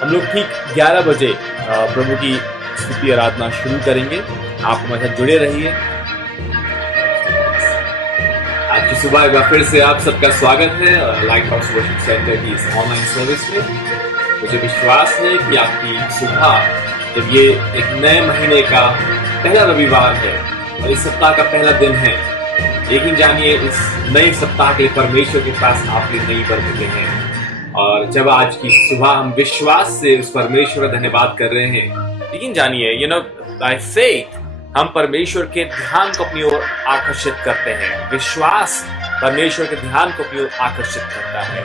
हम लोग ठीक 11 बजे प्रभु की स्तुति आराधना शुरू करेंगे। आप हमारे साथ जुड़े रहिए। आज की सुबह एक बार फिर से आप सबका स्वागत है लाइट हाउस वर्शिप सेंटर की इस ऑनलाइन सर्विस में। मुझे विश्वास है कि आपकी सुबह, जब ये एक नए महीने का पहला रविवार है और इस सप्ताह का पहला दिन है, लेकिन जानिए इस नए सप्ताह के लिए परमेश्वर के पास आपकी नई बरकतें हैं। और जब आज की सुबह हम विश्वास से उस परमेश्वर का धन्यवाद कर रहे हैं, लेकिन जानिए बाय फेथ हम परमेश्वर के ध्यान को अपनी ओर आकर्षित करते हैं। विश्वास परमेश्वर के ध्यान को अपनी ओर आकर्षित करता है।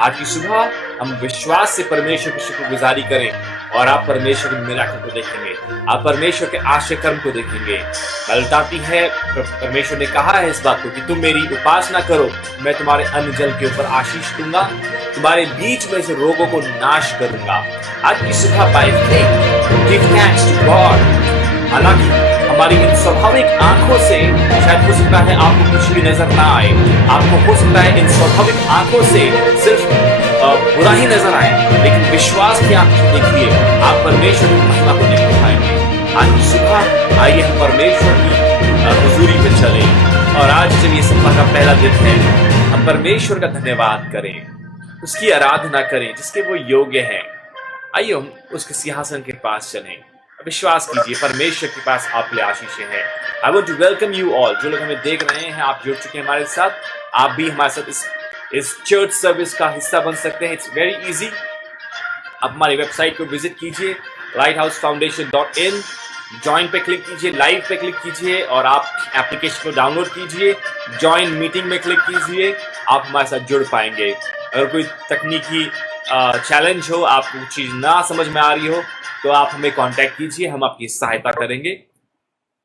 आज की सुबह हम विश्वास से परमेश्वर की शुक्रगुजारी करें और आप परमेश्वर के मिराकल को देखेंगे, आप परमेश्वर के आश्चर्य कर्म को देखेंगे। बाइबल बताती है, परमेश्वर ने कहा है इस बात को कि तुम मेरी उपासना करो, मैं तुम्हारे अन्न जल के ऊपर आशीष दूंगा, तुम्हारे बीच में से रोगों को नाश करूंगा। आज की सुबह by faith give thanks to God. हालांकि हमारी इन स्वाभाविक आंखों से शायद हो सकता है आपको कुछ भी नजर ना आए, आपको हो सकता है इन स्वाभाविक आंखों से सिर्फ बुरा ही नजर आए, लेकिन विश्वास की आंख से देखिए, आप परमेश्वर की महिमा को देख पाएंगे। आज की सुबह आइए हम परमेश्वर की हुजूरी में चले और आज जब ये सप्ताह का पहला दिन है, हम परमेश्वर का धन्यवाद करें, उसकी आराधना करें जिसके वो योग्य है। आइए हम उसके सिंहासन के पास चलें। विश्वास कीजिए परमेश्वर के पास आप ले आशीषें हैं। I want to welcome you all. जो लोग हमें देख रहे हैं, आप जुड़ चुके हैं हमारे साथ, आप भी हमारे साथ इस चर्च सर्विस का हिस्सा बन सकते हैं। It's very easy. आप हमारी वेबसाइट को विजिट कीजिए lighthouse.foundation.in, ज्वाइन पे क्लिक कीजिए, लाइव पे क्लिक कीजिए और आप एप्लीकेशन को डाउनलोड कीजिए, ज्वाइन मीटिंग में क्लिक कीजिए, आप हमारे साथ जुड़ पाएंगे। अगर कोई तकनीकी चैलेंज हो, आपको चीज ना समझ में आ रही हो, तो आप हमें कांटेक्ट कीजिए, हम आपकी सहायता करेंगे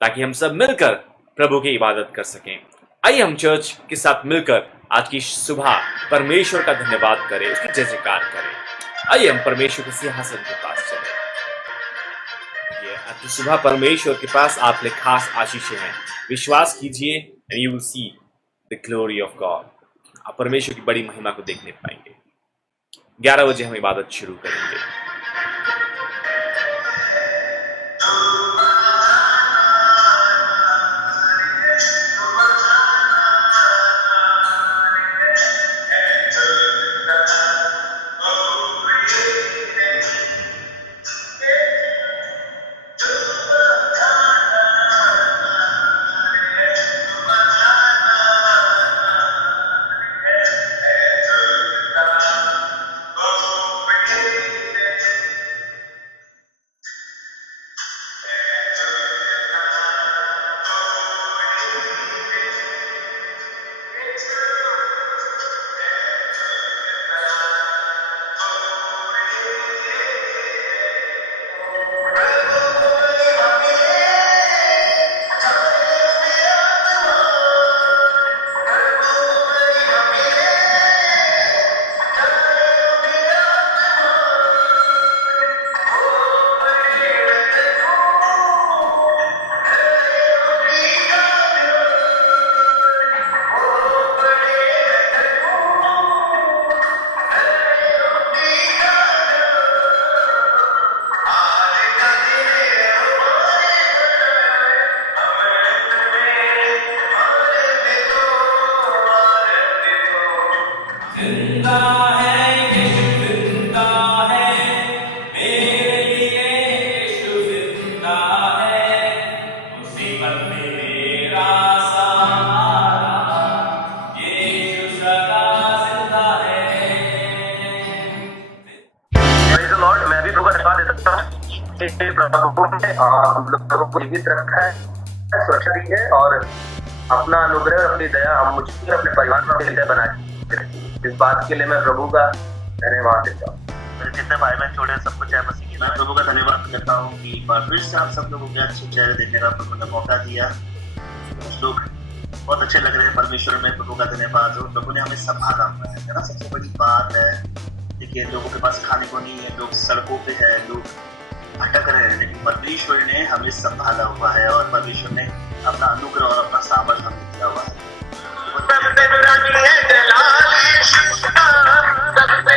ताकि हम सब मिलकर प्रभु की इबादत कर सकें। आइए हम चर्च के साथ मिलकर आज की सुबह परमेश्वर का धन्यवाद करें, उसकी जय जयकार करें। आइए हम परमेश्वर के सिंहासन के पास चलें। आज की सुबह परमेश्वर के पास आप लिए खास आशीषें हैं। विश्वास कीजिए and you will see the glory of God। आप परमेश्वर की बड़ी महिमा को देखने पाएंगे। 11 बजे हम इबादत शुरू करेंगे। हम लोगों को जीवित रखा है, सुरक्षा दी है और अपना अनुग्रह, अपनी दया हम मुझे अपने परिवार में हृदय बनाए। इस बात के लिए मैं प्रभु का धन्यवाद देता हूँ। जितने भाई बहन छोड़े सबको जय मसीह की। मैं प्रभु का धन्यवाद करता हूँ कि एक बार फिर से आप सब लोगों के अच्छे चेहरे देखने का प्रभु ने मौका दिया। कुछ लोग बहुत अच्छे लग रहे हैं परमेश्वर में, प्रभु का धन्यवाद। और प्रभु ने हमें संभाला हुआ है ना, सबसे बड़ी बात है। देखिए लोगों के पास खाने को नहीं है, लोग सड़कों पे है, लोग भटक रहे हैं, लेकिन परमेश्वर ने हमें संभाला हुआ है और परमेश्वर ने अपना अनुग्रह और अपना सामर्थ हमें दिया हुआ है। सबसे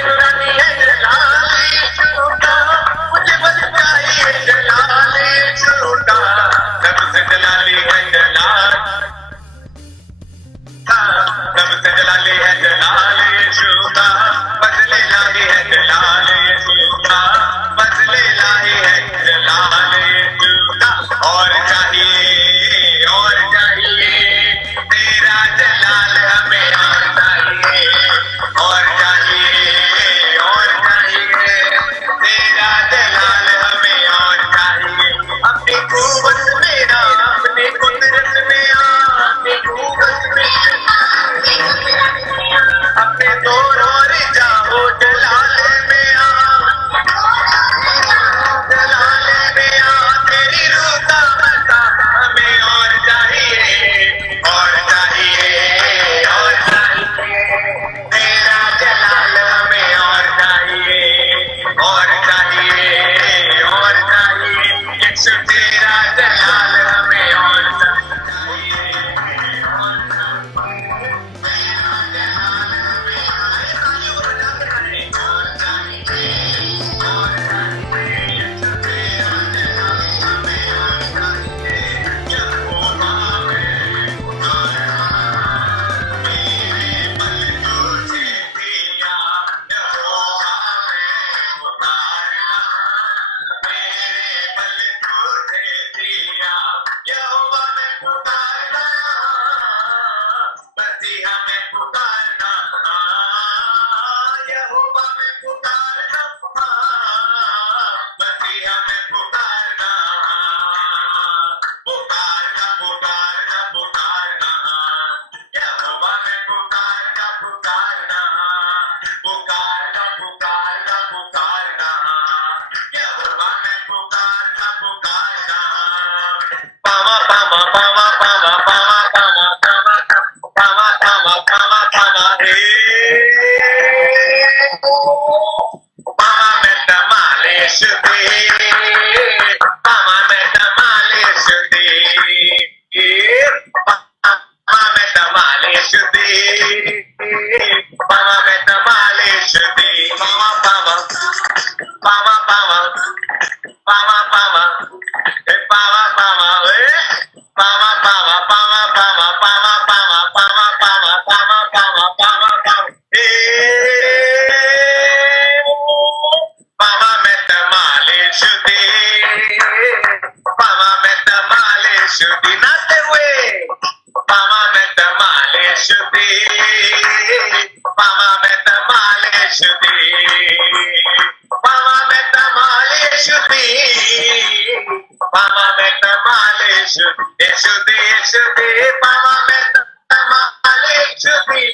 पावा मैं तमाले छुपी,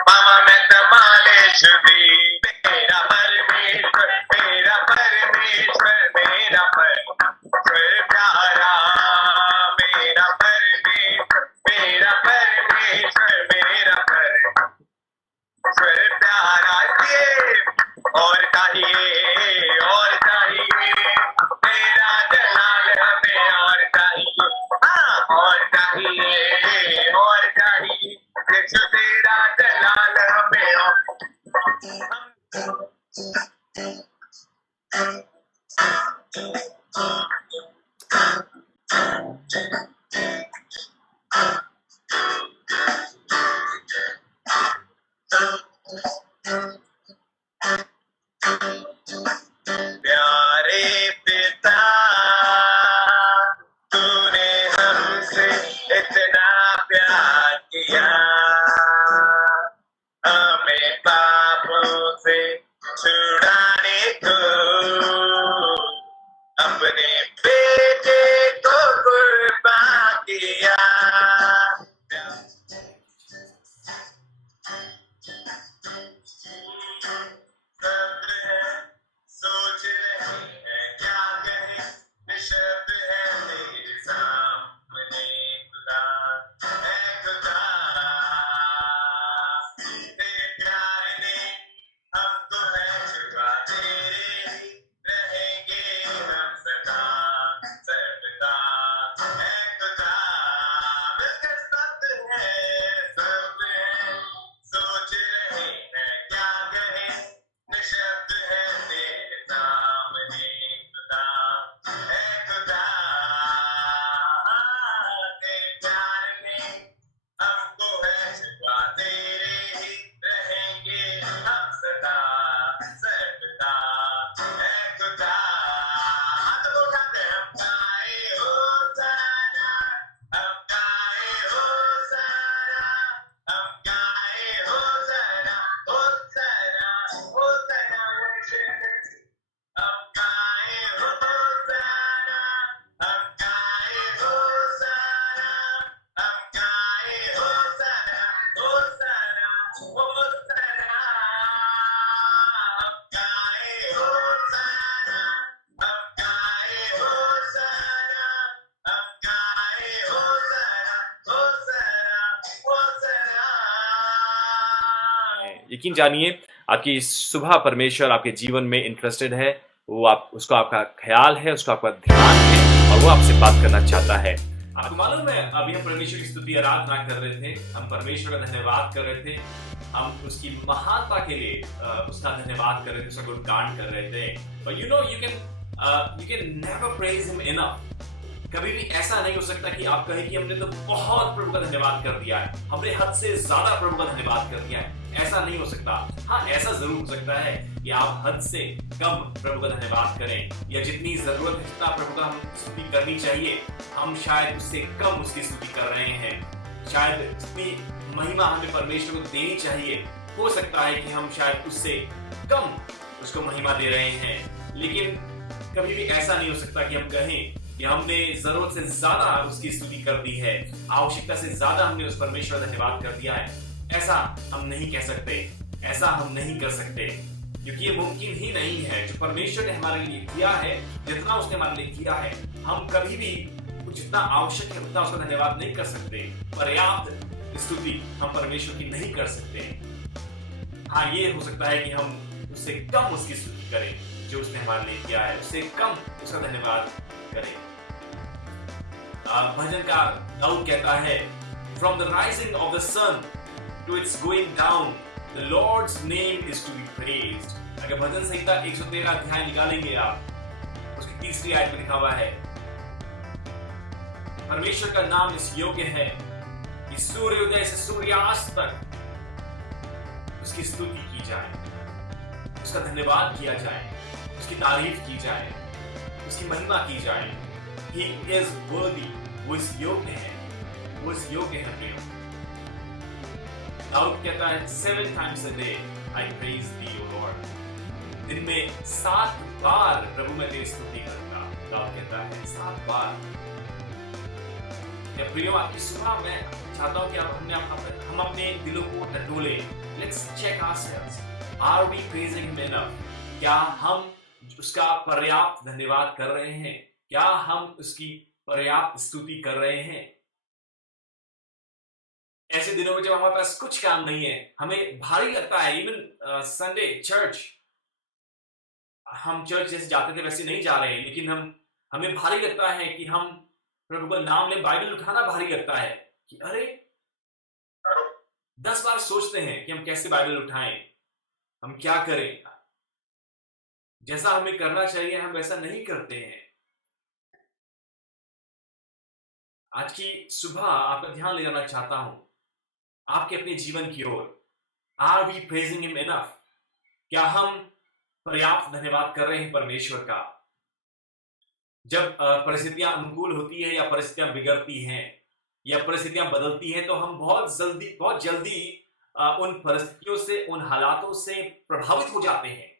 पावा मैं तमाले छुपी, मेरा परमेश्वर, मेरा परमेश्वर, मेरा परमेश्वर प्यारा, मेरा परमेश्वर, मेरा परमेश्वर, मेरा परमेश्वर प्यारा। ये और चाहिए मेरा जलाल हमें और चाहिए, हाँ और चाहिए यीशु तेरा जलाल हमें और प्यारे पिता, तूने हमसे इतना प्यार किया, हमें पापों से छुड़ाने को अपने बेटे को कुर्बान किया। सोच रहे हैं क्या कहें, निशब्द है तेरे सामने खुदा, है खुदा। तेरे प्यार ने हमको है छुपा, तेरे ही रहेंगे हम सदा सर्वदा, है खुदा। बिल्कुल सत्य है, सत्य है, सोच रहे हैं क्या कहें, निशब्द है तेरे सामने खुदा, है खुदा। तेरे प्यार ने हमको है छुपा, तेरे ही रहेंगे हम सदा सर्वदा, है खुदा। हाथ उठाते हम गाए होसाना, हम गाए होसाना, हम गाए होसाना, होसाना, होसाना worship, हम गाए होसाना, हम गाए होसाना, हम गाए होसाना, होसाना, होसाना, हम गाए होसाना, हम गाए होसाना, हम गाए होसाना, होसाना, होसाना। यकीन जानिए आपकी सुबह परमेश्वर आपके जीवन में इंटरेस्टेड है, वो आप उसको आपका ख्याल है, उसको आपका ध्यान है और वो आपसे बात करना चाहता है। आपको मालूम है अभी हम परमेश्वर की स्तुति आराधना कर रहे थे, हम परमेश्वर का धन्यवाद कर रहे थे, हम उसकी महानता के लिए उसका धन्यवाद कर रहे थे, उसका गुणगान कर रहे थे। But you can never praise him enough. कभी भी ऐसा नहीं हो सकता कि आप कहें कि हमने तो बहुत प्रभु का धन्यवाद कर दिया है, हमने हद से ज्यादा प्रभु का धन्यवाद कर दिया है। ऐसा नहीं हो सकता। हाँ, ऐसा जरूर हो सकता है कि आप हद से कम प्रभु का धन्यवाद करें, या जितनी जरूरत है जितना प्रभु का हम स्तुति करनी चाहिए, हम शायद उससे कम उसकी स्तुति कर रहे हैं। शायद जितनी महिमा हमें परमेश्वर को देनी चाहिए, हो सकता है कि हम शायद उससे कम उसको महिमा दे रहे हैं। लेकिन कभी भी ऐसा नहीं हो सकता कि हम कहें कि हमने जरूरत से ज्यादा उसकी स्तुति कर दी है, आवश्यकता से ज्यादा हमने उस परमेश्वर का धन्यवाद कर दिया है। ऐसा हम नहीं कह सकते, ऐसा हम नहीं कर सकते, क्योंकि ये मुमकिन ही नहीं है। जो परमेश्वर ने हमारे लिए किया है, जितना उसने हमारे लिए किया है, हम कभी भी जितना आवश्यक है उतना उसका धन्यवाद नहीं कर सकते। पर्याप्त स्तुति हम परमेश्वर की नहीं कर सकते। हाँ, ये हो सकता है कि हम उससे कम उसकी स्तुति करें जो उसने हमारे लिए किया है, उससे कम उसका धन्यवाद करें। भजन का दाऊद कहता है, From the rising of the sun to its going down, the Lord's name is to be praised. अगर भजन संहिता 113 अध्याय निकालेंगे आप, उसकी तीसरी आयत में लिखा हुआ है, परमेश्वर का नाम इस योग्य है कि सूर्योदय से सूर्यास्त तक उसकी स्तुति की जाए, उसका धन्यवाद किया जाए, उसकी तारीफ की जाए, उसकी महिमा की जाए। He is worthy, वो इस योग्य है, वो इस योग्य है प्रिय। दाऊद कहता है 7 times a day I praise thee, O Lord. दिन में 7 बार प्रभु मैं तेरी स्तुति करता। दाऊद कहता है 7 बार। या प्रियो आपकी सुबह मैं चाहता हूं कि हम अपने दिलों को टटोले। Let's check ourselves, are we praising him enough? क्या हम उसका पर्याप्त धन्यवाद कर रहे हैं? क्या हम उसकी पर्याप्त स्तुति कर रहे हैं? ऐसे दिनों में जब हमारे पास कुछ काम नहीं है, हमें भारी लगता है, इवन संडे चर्च, हम चर्च जैसे जाते थे वैसे नहीं जा रहे हैं, लेकिन हमें भारी लगता है कि हम प्रभु का नाम ले, बाइबल उठाना भारी लगता है कि अरे 10 बार सोचते हैं कि हम कैसे बाइबल उठाएं, हम क्या करें, जैसा हमें करना चाहिए हम वैसा नहीं करते हैं। आज की सुबह आपका ध्यान ले जाना चाहता हूं आपके अपने जीवन की ओर। Are we praising him enough? क्या हम पर्याप्त धन्यवाद कर रहे हैं परमेश्वर का? जब परिस्थितियां अनुकूल होती है या परिस्थितियां बिगड़ती हैं या परिस्थितियां बदलती हैं, तो हम बहुत जल्दी उन परिस्थितियों से, उन हालातों से प्रभावित हो जाते हैं।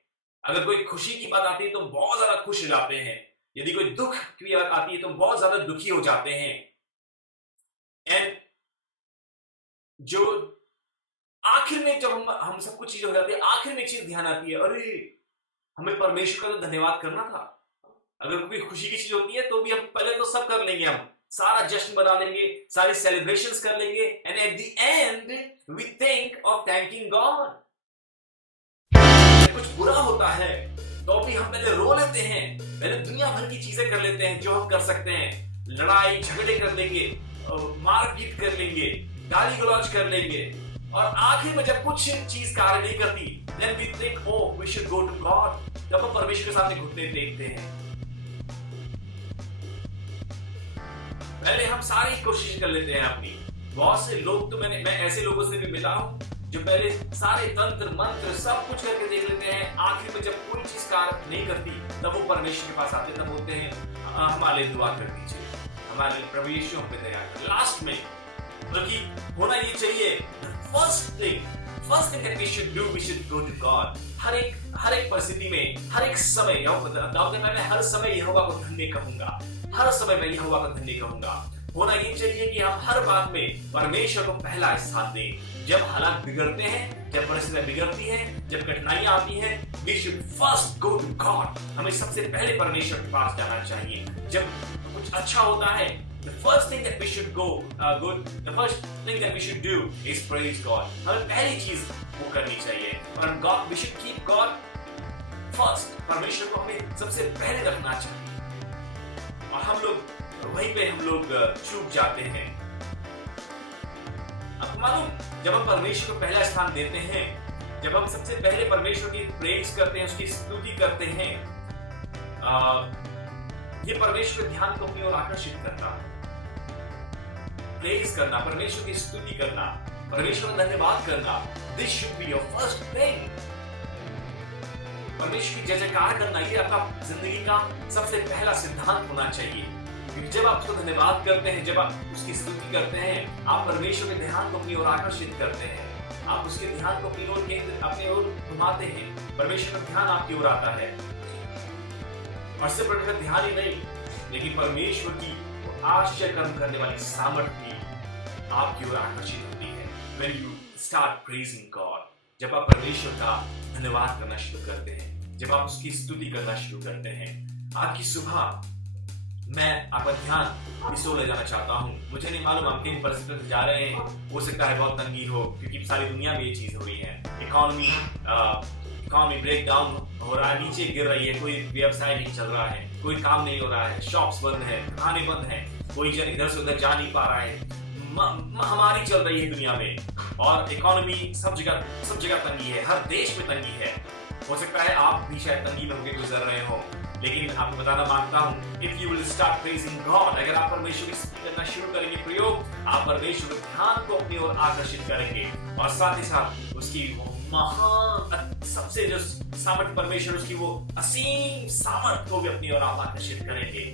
अगर कोई खुशी की बात आती है तो बहुत ज्यादा खुश हो जाते हैं, यदि कोई दुख की बात आती है तो बहुत ज्यादा दुखी हो जाते हैं। एंड जो आखिर में जब हम सब कुछ चीजें हो जाती है, आखिर में एक चीज ध्यान आती है, अरे हमें परमेश्वर का तो धन्यवाद करना था। अगर कोई खुशी की चीज होती है तो भी हम पहले तो सब कर लेंगे, हम सारा जश्न बना लेंगे, सारी सेलिब्रेशंस कर लेंगे, and at the end we think of thanking God. कुछ बुरा होता है तो भी हम पहले रो लेते हैं, पहले दुनिया भर की चीजें कर लेते हैं जो हम कर सकते हैं, लड़ाई झगड़े कर लेंगे, मारपीट कर लेंगे, गाली गलौज कर लेंगे, और आखिर में जब कुछ चीज कार्य नहीं करती, then we think, oh, we should go to God। जब हम परमेश्वर के सामने घुटने टेकते हैं, पहले हम सारी कोशिश कर लेते हैं अपनी। बहुत से लोग तो मैं ऐसे लोगों से भी मिला हूं जो पहले सारे तंत्र मंत्र सब कुछ करके देख लेते हैं, आखिर में जब कोई चीज कार्य नहीं करती तब वो परमेश्वर के पास आते, तब बोलते हैं हमारे लिए दुआ कर दीजिए, हमारे लिए प्रभु यीशु हम पे दया कर। लास्ट में बल्कि होना ये चाहिए, first thing that we should do, we should go to God। हर एक परिस्थिति में, हर एक समय, मैं हर समय यहोवा को धन्य कहूंगा, हर समय मैं यहोवा को धन्य कहूंगा। होना ये चाहिए कि हम हर बात में परमेश्वर को पहला स्थान दें। जब हालात बिगड़ते हैं, जब परिस्थितियां बिगड़ती हैं, जब कठिनाइयां आती हैं, we should first go to God। हमें सबसे पहले परमेश्वर के पास जाना चाहिए। जब कुछ अच्छा होता है, the first thing that we should do is praise God। हमें पहली चीज वो करनी चाहिए, और God, we should keep God first। परमेश्वर को हमें सबसे पहले रखना चाहिए, और हम लोग वहीं पे चूक जाते हैं। आपको मालूम, जब हम परमेश्वर को पहला स्थान देते हैं, जब हम सबसे पहले परमेश्वर की प्रेज करते हैं, उसकी स्तुति करते हैं, ये परमेश्वर के ध्यान को अपनी ओर आकर्षित करता है। प्रेज करना, परमेश्वर की स्तुति करना, परमेश्वर का धन्यवाद करना, this should be your first thing. परमेश्वर की जय जयकार करना, ये आपका जिंदगी का सबसे पहला सिद्धांत होना चाहिए। क्योंकि जब आप उसको धन्यवाद करते हैं, जब आप उसकी स्तुति करते हैं, आप परमेश्वर के ध्यान को अपनी ओर आकर्षित करते हैं, आप उसके ध्यान को अपनी ओर घुमाते हैं, परमेश्वर का ध्यान आपकी ओर आता है। और सिर्फ परमेश्वर ध्यान ही नहीं, लेकिन परमेश्वर की आश्चर्य कर्म करने वाली सामर्थ्य भी आपकी ओर आकर्षित होती है। When you start praising God, जब आप परमेश्वर का धन्यवाद करना शुरू करते हैं, जब आप उसकी स्तुति करना शुरू करते हैं। आज की सुबह मैं आपका ध्यान इस ओर ले जाना चाहता हूँ। मुझे नहीं मालूम हम किन परिस्थितियों से जा रहे हैं, हो सकता है बहुत तंगी हो, क्योंकि सारी दुनिया में ये चीज हो रही है। इकोनॉमी ब्रेक डाउन हो रहा है, नीचे गिर रही है, कोई व्यवसाय नहीं चल रहा है, कोई काम नहीं हो रहा है, शॉप्स बंद है, दुकानें बंद है, कोई इधर से उधर जा नहीं पा रहा है, महामारी चल रही है दुनिया में, और इकोनॉमी सब जगह तंगी है, हर देश में तंगी है। हो सकता है आप भी शायद तंगी में होकर गुजर रहे हो, लेकिन आपको बताना मांगता हूं, if you will start praising God, अगर आप परमेश्वर की स्तुति करना शुरू करेंगे प्रयोग, आप परमेश्वर के ध्यान को अपनी ओर आकर्षित करेंगे, और साथ ही साथ उसकी वो महान सबसे जो सामर्थ्य परमेश्वर, उसकी वो असीम सामर्थ्य को भी अपनी ओर आप आकर्षित करेंगे।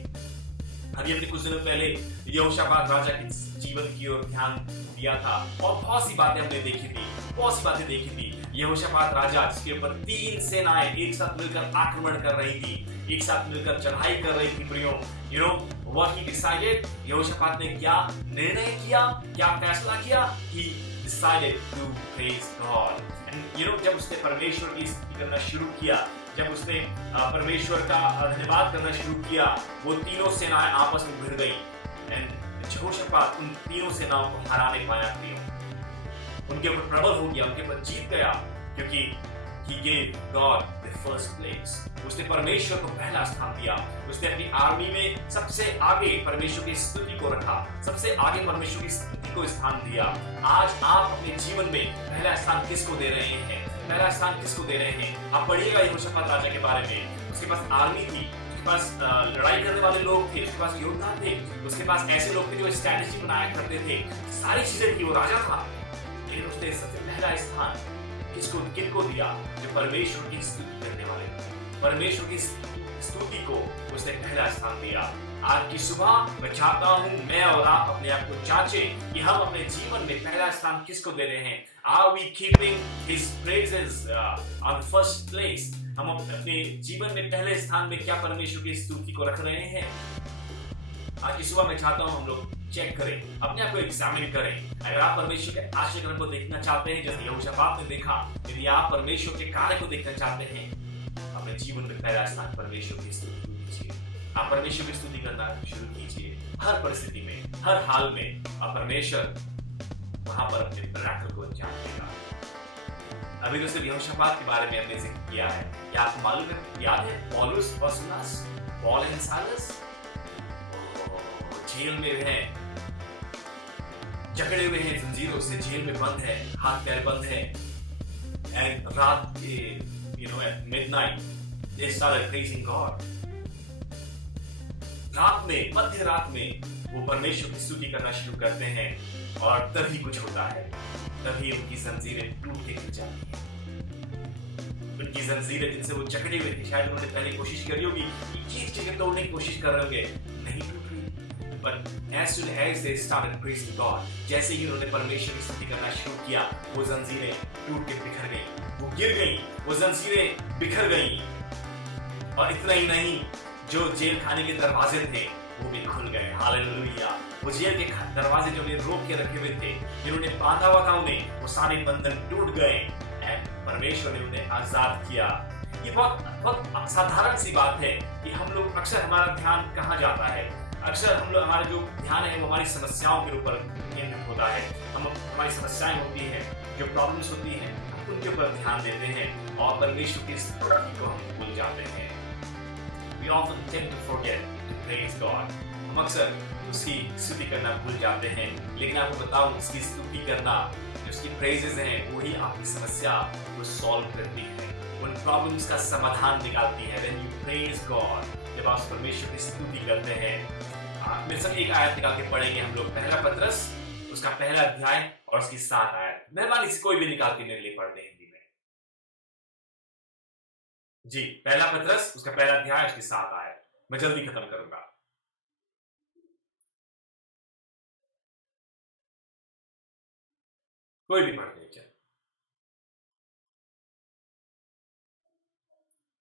अभी हमने कुछ दिनों पहले यहोशापात राजा के जीवन की ओर ध्यान दिया था, और बहुत सी बातें हमने देखी थी। यहोशापात राजा, जिसके ऊपर 3 सेनाएं एक साथ मिलकर आक्रमण कर रही थी, एक साथ मिलकर चढ़ाई कर रही थी प्रियो, What he decided, यहोशापात ने क्या निर्णय किया, क्या फैसला किया? He decided to praise God. And जब उसने परमेश्वर की स्तुति करना शुरू किया, जब उसने परमेश्वर का धन्यवाद करना शुरू किया, वो तीनों सेनाएं आपस में भिड़ गई। And यहोशापात उन तीनों सेनाओं को हरा नहीं पाया, उनके ऊपर प्रबल हो गया, उनके ऊपर जीत गया, क्योंकि He gave God the first place. उसने परमेश्वर को पहला स्थान दिया। उसने अपनी आर्मी में सबसे आगे परमेश्वर की स्तुति को रखा, सबसे आगे परमेश्वर की स्तुति को स्थान दिया। आज आप अपने जीवन में पहला स्थान किसको दे रहे हैं? पहला स्थान किसको दे रहे हैं? आप पढ़िएगा यहोशापात राजा के बारे में। उसके पास आर्मी थी, उसके पास लड़ाई करने वाले लोग थे, उसके पास योद्धा थे, उसके पास ऐसे लोग थे जो स्ट्रैटेजी बनाया करते थे, सारी चीजें थी, वो राजा था। लेकिन उसने सबसे पहला स्थान किनको दिया? जो परमेश्वर की स्तुति करने वाले थे। परमेश्वर की स्तुति को उसने पहला स्थान दिया। आज की सुबह मैं चाहता हूं मैं और आप अपने आप को जांचें कि हम अपने जीवन में पहला स्थान किसको दे रहे हैं। Are we keeping His praises on first place? हम अपने जीवन में पहले स्थान में क्या परमेश्वर की स्तुति को रख रहे हैं? आज की सुबह मैं चाहता हूं हम लोग चेक करें, अपने आप को एग्जामिन करें। अगर आप परमेश्वर के आश्चर्य को देखना चाहते हैं, जैसे यहोशापात ने देखा, यदि आप परमेश्वर के कार्य को देखना चाहते हैं, अपने जीवन में पहला स्थान परमेश्वर की स्तुति कीजिए। आप परमेश्वर की स्तुति करना शुरू कीजिए। हर परिस्थिति में, हर हाल में आप परमेश्वर वहां पर अपने पराक्रम को अंजाम देगा। अभी तो सिर्फ यहोशापात के बारे में हमने जिक्र किया है। क्या आपको मालूम है, याद है पौलुस और सिलास, पॉल एंड साइलस जेल में हैं, जकड़े हुए हैं जंजीरों से, जेल में बंद है, हाथ पैर बंद है। एंड रात at midnight they started praising God. रात में, मध्य रात में वो परमेश्वर की स्तुति करना शुरू करते हैं और तभी कुछ होता है, तभी उनकी जंजीरें टूट के गिर जाती हैं। उनकी जंजीरें जिनसे वो जकड़े हुए थे, शायद उन्होंने पहले कोशिश करी होगी कि चीज तोड़ने की कोशिश कर रहे होंगे, नहीं टूट रही। But as soon as they started praising God, जैसे ही उन्होंने परमेश्वर की स्तुति करना शुरू किया, वो जंजीरें टूट के बिखर गई, वो गिर गई, वो जंजीरें बिखर गई। और इतना ही नहीं, जो जेल खाने के दरवाजे थे वो भी खुल गए। हालेलुया। वो जेल के दरवाजे जो उन्हें रोक के रखे हुए थे, जिन्होंने बांधा हुआ था उन्हें, वो सारे बंधन टूट गए। परमेश्वर ने उन्हें आजाद किया। ये बहुत साधारण सी बात है कि हम लोग अक्सर, हमारा ध्यान कहाँ जाता है? अक्सर हम लोग, हमारा जो ध्यान है वो हमारी समस्याओं के ऊपर केंद्रित होता है। हमारी समस्याएं होती हैं, जो प्रॉब्लम्स होती हैं, हम उनके ऊपर ध्यान देते हैं और परमेश्वर की स्तुति को हम भूल जाते हैं। We often tend to forget to praise God. हम अक्सर उसकी स्तुति करना भूल जाते हैं। लेकिन आपको बताऊं, उसकी स्तुति करना, जो उसकी प्रेजेस हैं, वही आपकी समस्या को सॉल्व करती है, उन प्रॉब्लम्स का समाधान निकालती है। When you praise God, जब आप परमेश्वर की स्तुति करते हैं, मेरे साथ एक आयत निकाल के पढ़ेंगे हम लोग। पहला पत्रस, उसका पहला अध्याय और उसकी 7 आयत। मेहरबानी से कोई भी निकाल के मेरे लिए पढ़ दें हिंदी में। जी, पहला पत्रस, उसका पहला अध्याय, उसकी 7 आयत। मैं जल्दी खत्म करूंगा। कोई भी पढ़ दे।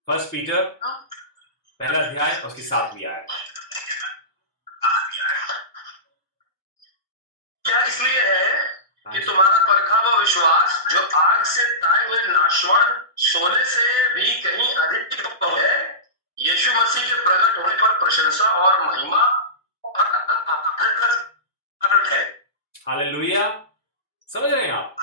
फर्स्ट पीटर, पहला अध्याय, उसकी 7वीं आयत। क्या इसलिए है कि तुम्हारा परखा हुआ विश्वास, जो आग से ताए हुए नाशवान सोने से भी कहीं अधिक है, यीशु मसीह के प्रकट होने पर प्रशंसा और महिमा है। हालेलुया। समझ रहे हैं आप?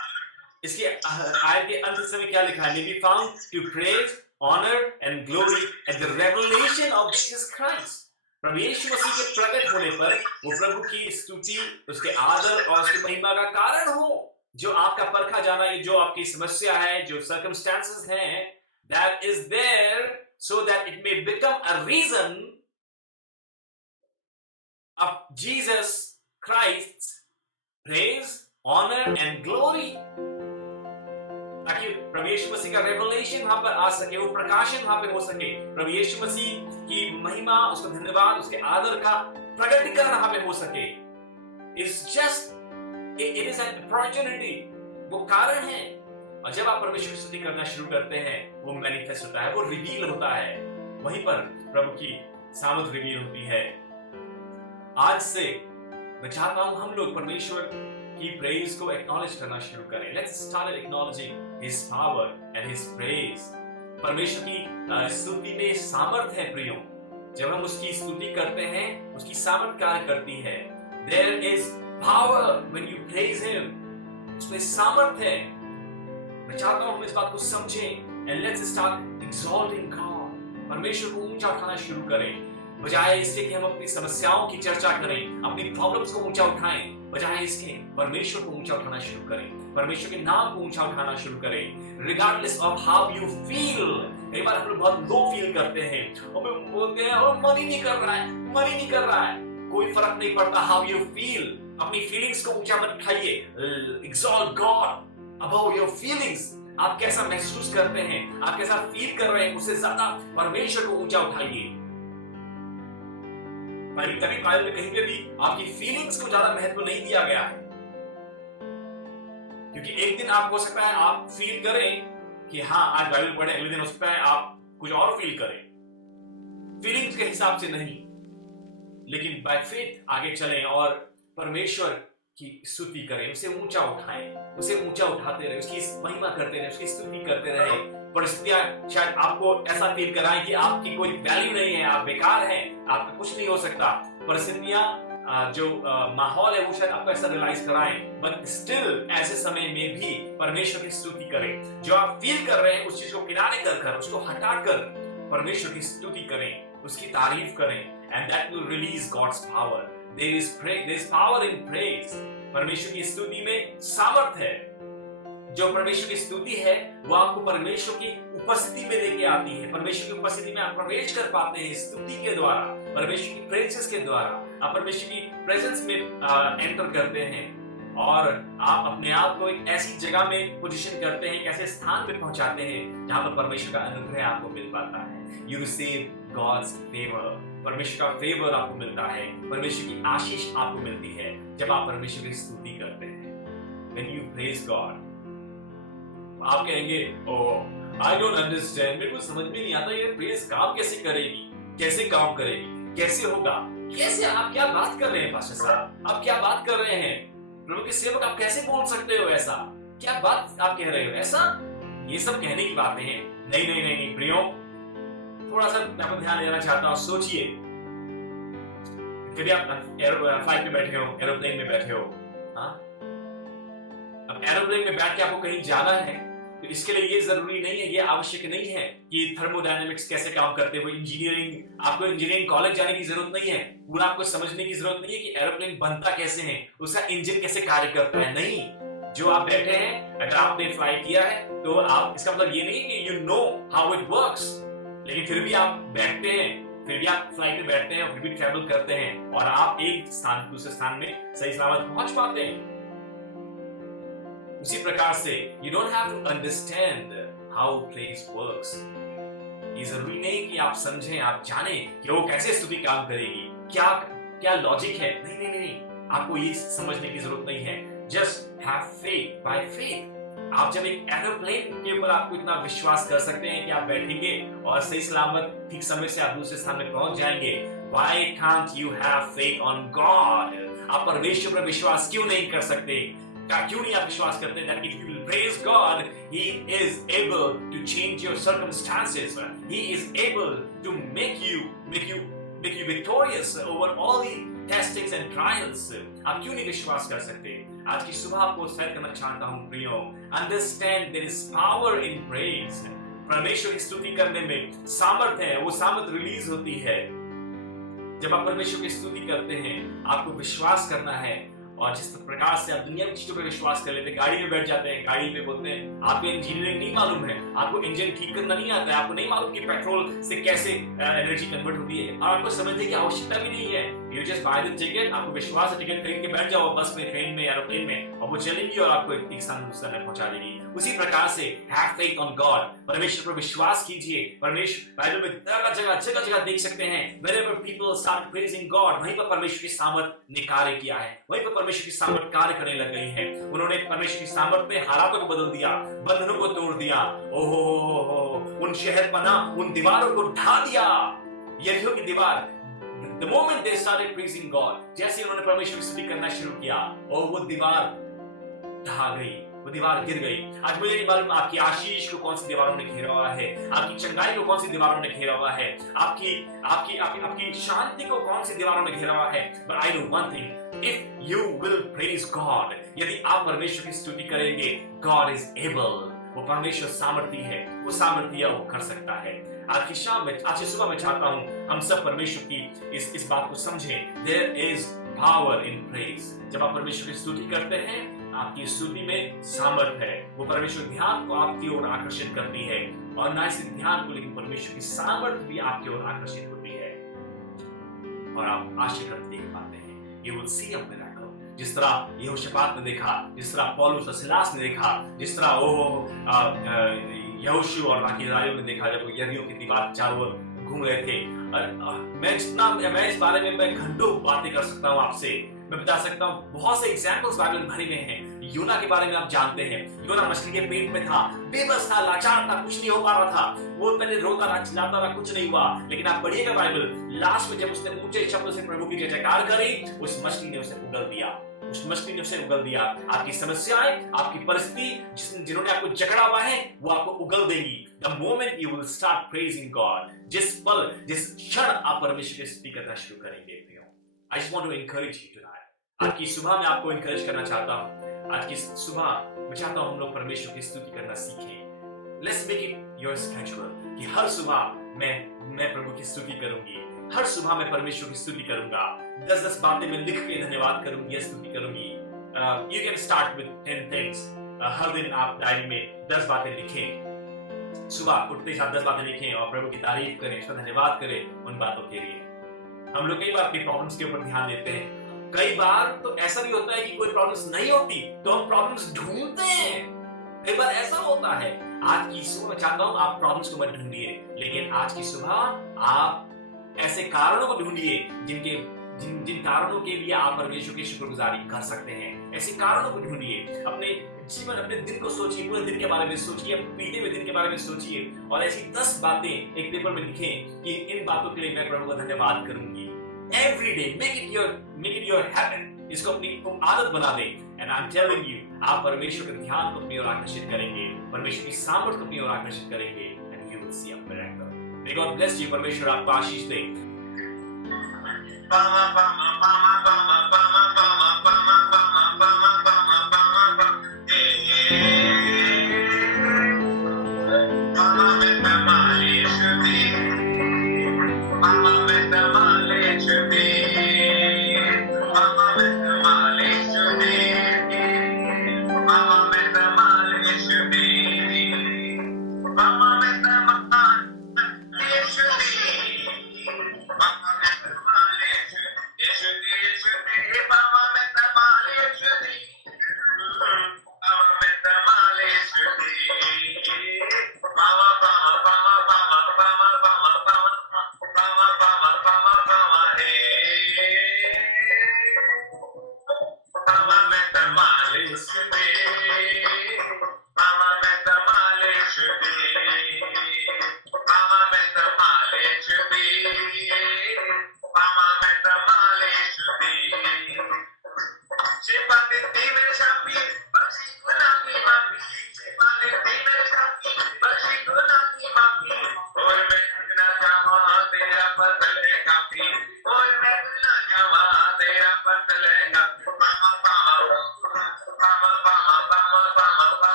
इसकी आयत के अंत में क्या लिखा है? May be found to praise, honor and glory at the revelation of Jesus Christ. प्रभु यीशु मसीह के प्रकट होने पर वो प्रभु की स्तुति, उसके आदर और उसकी महिमा का कारण हो। जो आपका परखा जाना, ये जो आपकी समस्या है, जो circumstances हैं, that is there so that it may become a reason of Jesus Christ's praise, honor and glory. ताकि प्रभु यीशु मसीह का रेवलेशन वहां पर आ सके, वो प्रकाशन वहां पे हो सके, प्रभु यीशु मसीह की महिमा, उसका धन्यवाद, उसके आदर का प्रकटीकरण वहां पे हो सके। It is an opportunity, वो कारण है। और जब आप परमेश्वर की स्तुति करना शुरू करते हैं, वो मैनिफेस्ट होता है, वो रिवील होता है, वहीं पर प्रभु की सामर्थ रिवील होती है। आज से मैं चाहता हूं हम लोग परमेश्वर की प्रेज को एक्नॉलेज करना शुरू करें। Let's start acknowledging his power and his praise. परमेश्वर की स्तुति में सामर्थ है प्रियो। जब हम उसकी स्तुति करते हैं, उसकी सामर्थ कार्य करती है। There is power when you praise him. उसमें सामर्थ है। मैं चाहता हूं हम इस बात को समझें and let's start exalting God. परमेश्वर को ऊंचा उठाना शुरू करें, बजाय इसके कि हम अपनी समस्याओं की चर्चा करें, अपनी प्रॉब्लम्स को ऊंचा उठाएं, बजाय इसके परमेश्वर को ऊंचा उठाना शुरू करें, परमेश्वर के नाम को ऊंचा उठाना शुरू करें। Regardless of how you feel. कई बार हम लोग बहुत लो फील करते हैं और हम बोलते हैं और मन ही नहीं कर रहा है, मन ही नहीं कर रहा है। कोई फर्क नहीं पड़ता हाउ यू फील। अपनी फीलिंग्स को ऊंचा मत उठाइए। Exalt God above your feelings. आप कैसा महसूस करते हैं, आप कैसा फील कर रहे हैं, उससे ज्यादा परमेश्वर को ऊंचा उठाइए। कभी बाइबल में कहीं पे भी आपकी फीलिंग्स को ज्यादा महत्व नहीं दिया गया है, क्योंकि एक दिन आप हो सकता है आप फील करें कि हाँ आज बाइबल पढ़े, अगले दिन हो सकता है आप कुछ और फील करें। फीलिंग्स के हिसाब से नहीं, लेकिन बाय फेथ आगे चलें और परमेश्वर की स्तुति करें, उसे ऊंचा उठाएं, उसे ऊंचा उठाते रहे, उसकी महिमा करते रहे, उसकी स्तुति करते रहे। परिस्थितियां शायद आपको ऐसा फील कराएं कि आपकी कोई वैल्यू नहीं है, आप बेकार हैं, आपका कुछ नहीं हो सकता। परिस्थितियां जो माहौल है वो शायद आपको ऐसा रियलाइज कराएं, बट स्टिल ऐसे समय में भी परमेश्वर की स्तुति करें। जो आप फील कर रहे हैं उस चीज को किनारे कर उसको हटाकर परमेश्वर की स्तुति करें, उसकी तारीफ करें, and that will release God's power. There is power in praise. परमेश्वर की स्तुति में सामर्थ है। जो परमेश्वर की स्तुति है वो आपको परमेश्वर की उपस्थिति में लेके आती है। परमेश्वर की उपस्थिति में आप प्रवेश कर पाते हैं स्तुति के द्वारा, परमेश्वर की प्रेजेंस के द्वारा। आप परमेश्वर की प्रेजेंस में एंटर करते हैं और आप अपने आप को एक ऐसी जगह में पोजीशन करते हैं, एक ऐसे स्थान पे पहुंचाते हैं जहां पर परमेश्वर का अनुग्रह आपको मिल पाता है। You receive God's favour. परमेश्वर का फेवर आपको मिलता है, परमेश्वर की आशीष आपको मिलती है जब आप परमेश्वर की स्तुति करते हैं। When you praise God, आप कहेंगे ओह आई डोंट अंडरस्टैंड, मेरे को समझ में नहीं आता ये प्रेज काम कैसे करेगी, कैसे काम करेगी, कैसे होगा, कैसे? आप क्या बात कर रहे हैं पास्टर साहब, आप क्या बात कर रहे हैं? प्रभु के सेवक आप कैसे बोल सकते हो ऐसा? क्या बात आप कह रहे हो ऐसा? ये सब कहने की बातें हैं। नहीं नहीं नहीं, नहीं प्रियो, थोड़ा सा मैं आपको ध्यान देना चाहता हूं। सोचिए, कभी आप फ्लाइट में बैठे हो, एरोप्लेन में बैठे हो, हाँ? अब एरोप्लेन में बैठ के आपको कहीं जाना है तो इसके लिए ये जरूरी नहीं है, ये आवश्यक नहीं है कि थर्मोडायनेमिक्स कैसे काम करते हो, इंजीनियरिंग, आपको इंजीनियरिंग कॉलेज जाने की जरूरत नहीं है, पूरा आपको समझने की जरूरत नहीं है कि एरोप्लेन बनता कैसे है, उसका इंजन कैसे कार्य करता है। नहीं, जो आप बैठे हैं, अगर आपने फ्लाई किया है तो आप, इसका मतलब ये नहीं कि you know how it works, लेकिन फिर भी आप बैठते हैं, फिर भी आप फ्लाइट में बैठते हैं, फिर भी ट्रेवल करते हैं और आप एक स्थान दूसरे स्थान में सही सलामत पहुंच पाते हैं। उसी प्रकार से you don't have to understand how praise works. ये जरूरी नहीं कि आप समझें, आप जानें कि वो कैसे स्तुति काम करेगी, क्या क्या लॉजिक है। नहीं नहीं नहीं, आपको ये समझने की जरूरत नहीं है। Just have faith by faith. आप जब एक एरोप्लेन के ऊपर आपको इतना विश्वास कर सकते हैं कि आप बैठेंगे और सही सलामत ठीक समय से आप दूसरे स्थान में पहुंच जाएंगे, why can't you have faith on God? आप परमेश्वर पर विश्वास क्यों नहीं कर सकते? क्यों नहीं आप विश्वास करते हैं that if you will praise God, He is able to change your circumstances. He is able to make you victorious over all the testings and trials. आप क्यों नहीं विश्वास कर सकते? आज की सुबह आपको सेट करना चाहता हूं प्रियो, understand there is power in praise. परमेश्वर की स्तुति करने में सामर्थ है, वो सामर्थ रिलीज होती है जब आप परमेश्वर की स्तुति करते हैं। आपको विश्वास करना है, और जिस प्रकार से आप दुनिया की चीजों पर विश्वास कर लेते हैं, गाड़ी में बैठ जाते हैं, गाड़ी में बोलते हैं आपको इंजीनियरिंग नहीं मालूम है, आपको इंजन ठीक करना नहीं आता है, आपको नहीं मालूम कि पेट्रोल से कैसे एनर्जी कन्वर्ट होती है, और आपको समझने की आवश्यकता भी नहीं है। You just by the ticket, आपको विश्वास है, टिकट खरीद के बैठ जाओ बस में, ट्रेन में, एरोप्लेन में, और वो चलेगी और आपको एक स्थान दूसरे में पहुंचा देगी। उसी प्रकार से हैव फेथ ऑन गॉड, परमेश्वर पर विश्वास कीजिए। परमेश्वर बाइबल में जगह जगह देख सकते हैं wherever people start praising God, वहीं पर परमेश्वर की सामर्थ ने कार्य किया है, वहीं पर परमेश्वर की सामर्थ कार्य करने लग गई है। उन्होंने परमेश्वर की सामर्थ में हालातों को बदल दिया, बंधनों को तोड़ दिया, ओहो उन शहर पना, उन दीवारों को ढा दिया। यरीहो की दीवार, The moment they started praising God, जैसे उन्होंने परमेश्वर की स्तुति करना शुरू किया और वो दीवार ढह गई, वो दीवार गिर गई। आज मुझे नहीं मालूम आपकी आशीष को कौन सी दीवारों ने घेरा हुआ है, आपकी चंगाई को कौन सी दीवारों ने घेरा हुआ है, आपकी शांति को कौन सी दीवारों ने घेरा हुआ है। But I know one thing, if you will praise God, यदि आप परमेश्वर की स्तुति करेंगे, God is able, वो परमेश्वर सामर्थी है, वो सामर्थ्य वो कर सकता है। आज की शाम में, आज की सुबह में चाहता हूं हम सब परमेश्वर की इस बात को समझें। There is power in praise। जब आप परमेश्वर की स्तुति करते हैं, आपकी स्तुति में सामर्थ्य है। वो परमेश्वर ध्यान को आपकी ओर आकर्षित करती है, और ना सिर्फ ध्यान को, लेकिन परमेश्वर की सामर्थ्य भी आपकी ओर आकर्षित होती है, और आप आशा करते पाते हैं। You will see a miracle। जिस तरह यहोशापात ने देखा, जिस तरह पौलुस और सिलास ने देखा, जिस तरह यहोशू और बाकी राजाओं ने देखा, जब वो यरीहो की दीवार चारों ओर घूम रहे थे। मैं इस बारे में मैं घंटों बातें कर सकता हूँ आपसे, मैं बता सकता हूँ। बहुत से एग्जाम्पल्स बाइबल में भरे हुए हैं। योना के बारे में आप जानते हैं, योना मछली के पेट में था, बेबस था, लाचार था, कुछ नहीं हो पा रहा था। वो पहले रोता रहा, चिल्लाता रहा, कुछ नहीं हुआ। लेकिन आप पढ़िएगा बाइबल, लास्ट में जब उसने ऊंचे शब्दों से प्रभु की जयकार करी, उस मछली ने उसे उगल दिया, उस मछली ने उसे उगल दिया। आपकी समस्याएं, आपकी परिस्थिति, जिन्होंने आपको जकड़ा हुआ है, वो आपको उगल देगी। The moment you will start praising God, जिस पल, जिस क्षण आप परमेश्वर की स्तुति करना शुरू करेंगे। I just want to encourage you tonight। आज की सुबह मैं आपको encourage करना चाहता हूँ। आज की सुबह मैं चाहता हूँ हम लोग परमेश्वर की स्तुति करना सीखें। Let's make it your schedule कि हर सुबह मैं प्रभु की स्तुति करूंगी, हर सुबह मैं परमेश्वर की स्तुति करूंगा। 10-10 बातें मैं लिख के धन्यवाद करूंगी या स्तुति करूंगी। You can start with 10 things। हर दिन आप डायरी में 10 बातें लिखें, सुबह उठते साथ 10 बातें लिखें और प्रभु की तारीफ करें, उसका धन्यवाद करें उन बातों के लिए। हम लोग कई बार अपनी प्रॉब्लम्स के ऊपर ध्यान देते हैं। कई बार तो ऐसा भी होता है कि कोई प्रॉब्लम्स नहीं होती तो हम प्रॉब्लम्स ढूंढते हैं। कई बार ऐसा होता है। आज की सुबह मैं चाहता हूं आप प्रॉब्लम्स को मत ढूंढिए, लेकिन आज की सुबह आप ऐसे कारणों को ढूंढिए जिन कारणों के लिए आप परमेश्वर की शुक्रगुजारी कर सकते हैं। ऐसे कारणों को ढूंढिए। अपने जीवन, अपने दिन को सोचिए, पूरे दिन के बारे में सोचिए, बीते हुए दिन के बारे में सोचिए, और ऐसी 10 बातें एक पेपर में लिखें कि इन बातों के लिए मैं प्रभु का धन्यवाद करूंगी। Every day, make it your habit। इसको अपनी आदत बना दें। And I'm telling you, आप परमेश्वर के ध्यान को अपनी ओर आकर्षित करेंगे, परमेश्वर की सामर्थ्य को अपनी ओर आकर्षित करेंगे, and you will see a miracle। May God bless you। परमेश्वर आपको आशीष दे।